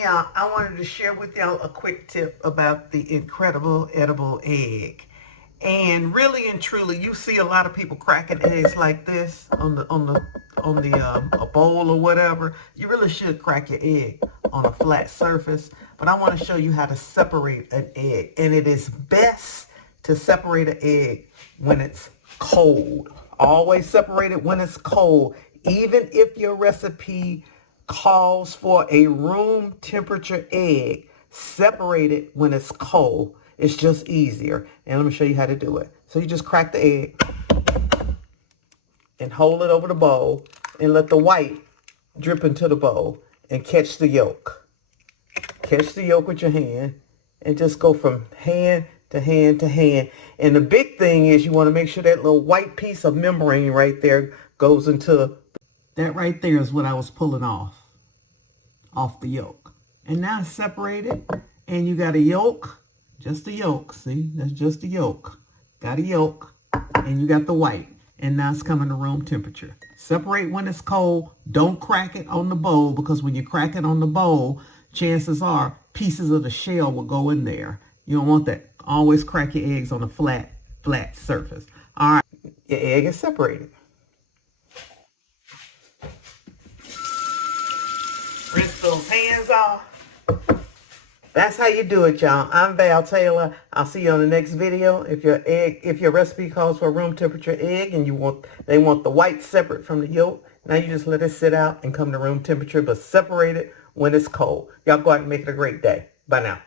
Hey y'all, I wanted to share with y'all a quick tip about the incredible edible egg. And really and truly, you see a lot of people cracking eggs like this on a bowl or whatever. You really should crack your egg on a flat surface. But I want to show you how to separate an egg. And it is best to separate an egg when it's cold. Always separate it when it's cold. Even if your recipe calls for a room temperature egg, separate it when it's cold. It's just easier. And let me show you how to do it. So you just crack the egg and hold it over the bowl and let the white drip into the bowl and catch the yolk. Catch the yolk with your hand and just go from hand to hand to hand. And the big thing is you want to make sure that little white piece of membrane right there goes into, that right there is what I was pulling off the yolk. And now it's separated and you got a yolk, just a yolk, see, that's just a yolk. Got a yolk and you got the white. And now it's coming to room temperature. Separate when it's cold. Don't crack it on the bowl, because when you crack it on the bowl, chances are pieces of the shell will go in there. You don't want that. Always crack your eggs on a flat surface. All right, your egg is separated. Rinse those hands off. That's how you do it, y'all. I'm Val Taylor. I'll see you on the next video. If your recipe calls for a room temperature egg and they want the white separate from the yolk, now you just let it sit out and come to room temperature, but separate it when it's cold. Y'all go out and make it a great day. Bye now.